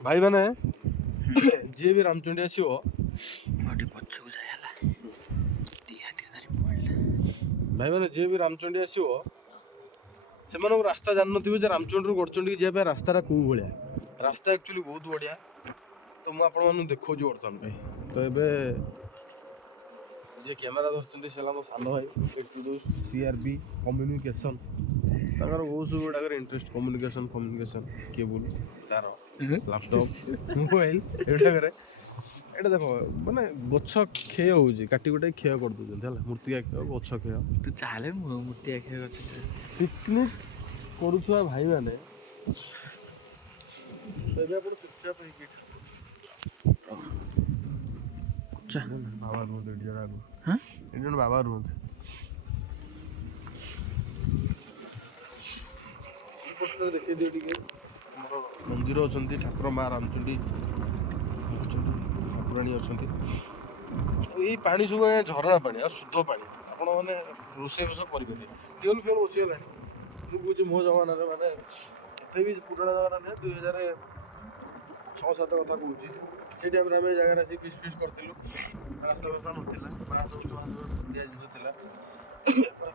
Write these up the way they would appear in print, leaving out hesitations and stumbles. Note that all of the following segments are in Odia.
भाई मैंने जी भी रामचंडी आसो पछकू जाए भाई मैंने जी भी रामचंडी आसो से रास्ता जान थे रामचंडी गड़चंडी की जाए रास्ता कौ भाया रास्ता एक्चुअली बहुत बढ़िया तो मुझे आपण देखा बर्तमान तो ये जे कैमेरा धरती से मो सान भाई सीआरपी कम्युनिकेशन बहुत सब गुड़ाक इंटरेस्ट कम्युनिकेशन केबुल तार लैपटॉप मोबाइल एटाक एटा देख माने गछ क्षय हो काटी कुटा क्षय कर दूसरी मूर्ति क्षय गछ क्षय तू चाहे मूर्ति आखे पिकनिक करुवा भाई मैंने चुपचाप बाबा रुहत बाबा रुहत देखिए दिए मंदिर अच्छा ठाकुर माँ रामचंडी ठाकुराणी अच्छा यही पानी सब झरणा पानी शुद्ध पानी आपण मैंने रोसे फोस करेंगे ट्यूबल फ्यूल बसीगला मुझे मो जमाना माने एत भी पुराना जमाना नहीं 2006-07 कथा कहूँ से टाइम आम जगह आसी फिस्ट फिस्ट करूँ रास्ता व्यवस्था नाला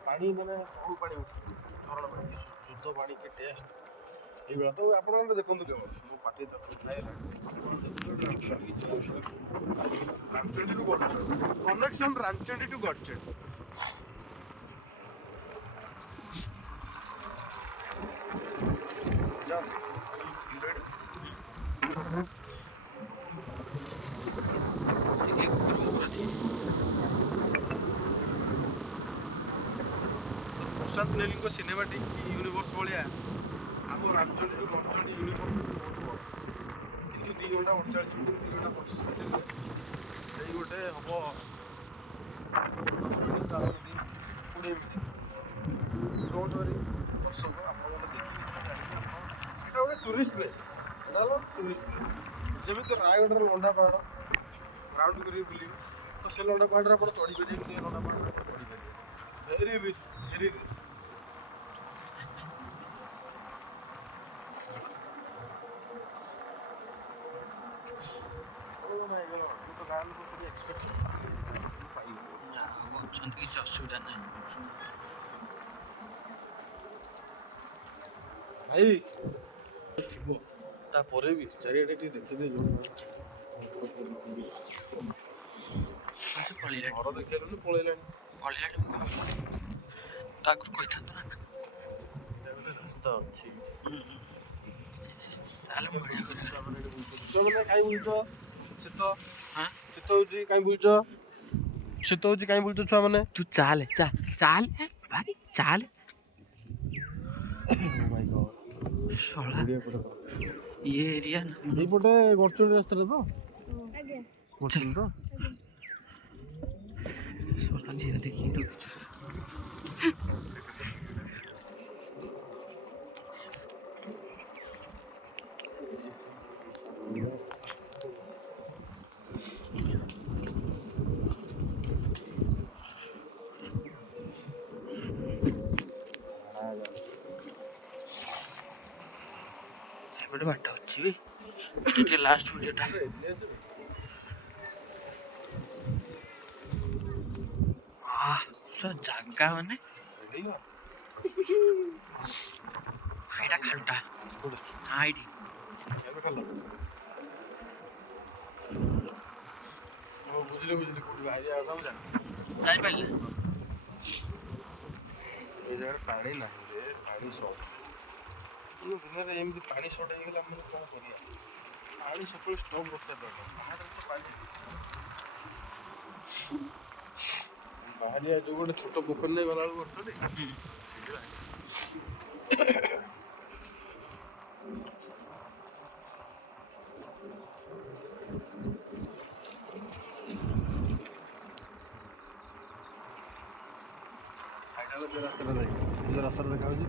पानी मैंने तलू पानी झरणा पानी शुद्ध पानी के टेस्ट ये तो आप देखो केवल मो party Ramchandi to Gadchandi connection Ramchandi to Gadchandi Prashant नेली सिनेमाटिक यूनिवर्स भाया आम रामचंडी टू गड़चंडी यूनिवर्स बहुत बड़ 2 घंटा 48 मिनट 2 घंटा 25 मिनट से गोटे हम 20 मिनट दर्शक आप देखिए टूरिस्ट प्लेस टूरिस्ट प्लेस जमी तो रायगढ़ लंडा पहाड़ राउंड कर बुले तो से लंडा पहाड़ आप चढ़ी पारे लंडा पहाड़ चढ़ी पारे वेरी रिस्क କିଛି ଅସୁବିଧା ନାହିଁ ଭାଇ ତାପରେ ବି ଚାରିଆଡ଼େ ଟିକେ ଦେଖିଦେଇ ପଳେଇଲାଣି ଘର ଦେଖିଲୁନି ପଳେଇଲାଣି ତା ଆଗରୁ କହିଥାନ୍ତୁ ନା ରାସ୍ତା ଅଛି ତାହେଲେ ମୁଁ ଭିଡ଼ିଓ କରିବି ଛୁଆମାନେ କାହିଁ ବୁଲୁଛ ଶୀତ ଶୀତ ହେଉଛି କାହିଁ ବୁଲୁଛ ଶୀତ ହେଉଛି କାହିଁ ବୁଲୁଛ ଛୁଆମାନେ ତୁ ଚାଲେ ଚାଲେ ଭାଇ ଚାଲେ ଇଏ ଏରିଆ ଏଇପଟେ ଗଡ଼ଚଣ୍ଡୀ ରାସ୍ତାରେ ତ ଗଡ଼ଚଣ୍ଡୀ ତ ଶଳା ଝିଅ ଦେଖିକି ରଖୁଛୁ ଏପଟେ ବାଟ ଅଛି ବି ଟିକେ ଲାଷ୍ଟ ଭିଡ଼ିଓଟା ଜାଗା ମାନେ ଏଇଟା ଖାଲଟା ଏଇଠି ବୁଝିଲି ଜାଣିପାରିଲେ ଏ ଜାଗାରେ ପାଣି ନାହିଁ ଯେ ପାଣି ସର୍ଟ ଦୁନିଆରେ ଏମିତି ପାଣି ସର୍ଟ ହେଇଗଲେ ଆମେ କ'ଣ କରିବା ପାଣି ସବୁବେଳେ ଷ୍ଟକ୍ ରଖିବା ଦରକାର ବାହାରେ ତ ପାଣି ବାହାରିଆ ଯେଉଁ ଗୋଟେ ଛୋଟ ପୋଖରୀ ନେଇ ଗଲାବେଳକୁ କରୁଛନ୍ତି ରାସ୍ତାଟା ନାହିଁ ନିଜ ରାସ୍ତାଟା ଦେଖାଯାଉଛି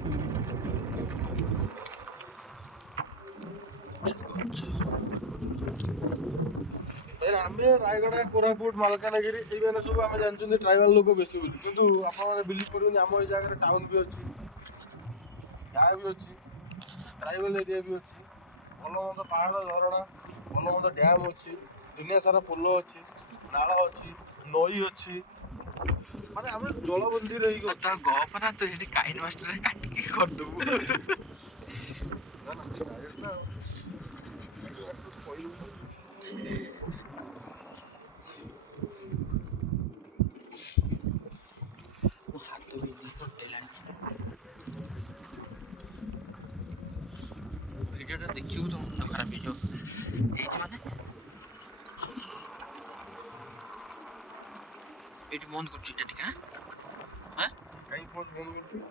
ଆମେ ରାୟଗଡ଼ା କୋରାପୁଟ ମାଲକାନଗିରି ଏଇମାନେ ସବୁ ଆମେ ଜାଣିଛନ୍ତି ଟ୍ରାଇବାଲ ଲୋକ ବେଶୀ ବୋଲି କିନ୍ତୁ ଆପଣମାନେ ବିଲିଭ୍ କରିବେନି ଆମ ଏଇ ଜାଗାରେ ଟାଉନ୍ ବି ଅଛି ଗାଁ ବି ଅଛି ଟ୍ରାଇବାଲ ଏରିଆ ବି ଅଛି ଭଲ ମନ୍ଦ ପାହାଡ଼ ଝରଣା ଭଲ ମନ୍ଦ ଡ୍ୟାମ୍ ଅଛି ଦୁନିଆ ସାରା ପୋଲ ଅଛି ନାଳ ଅଛି ନଈ ଅଛି ମାନେ ଆମେ ଜଳବନ୍ଦୀ ରହିକି ଆଉ ତୋର ଗପ ନା ତୁ ସେଠି କାଇନ ମାଷ୍ଟରରେ କାଟିକି କରିଦବୁ। ନା ନା direct ନା ଆଉ। କହିବୁ ମୋ ହାତ ବି କଣ୍ଟେଇଲାଣି। ଭିଡ଼ିଓଟା ଦେଖିବୁ ତ ମୁଣ୍ଡ ଖରାପ ହେଇଯିବ। ହେଇଛି ମାନେ ଏଇଠି ବନ୍ଦ କରୁଛି ଏଇଟା ଟିକେ। ଆଁ କାହିଁ ଫୋନ୍ ବନ୍ଦ କରୁଛୁ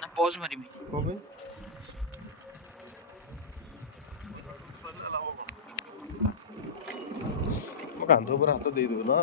ନା ପଜ୍ ମାରିବି। କ'ଣ ପାଇଁ ମୋ କାନ୍ଧ ଉପରେ ହାତ ଦେଇଦେବୁ ନା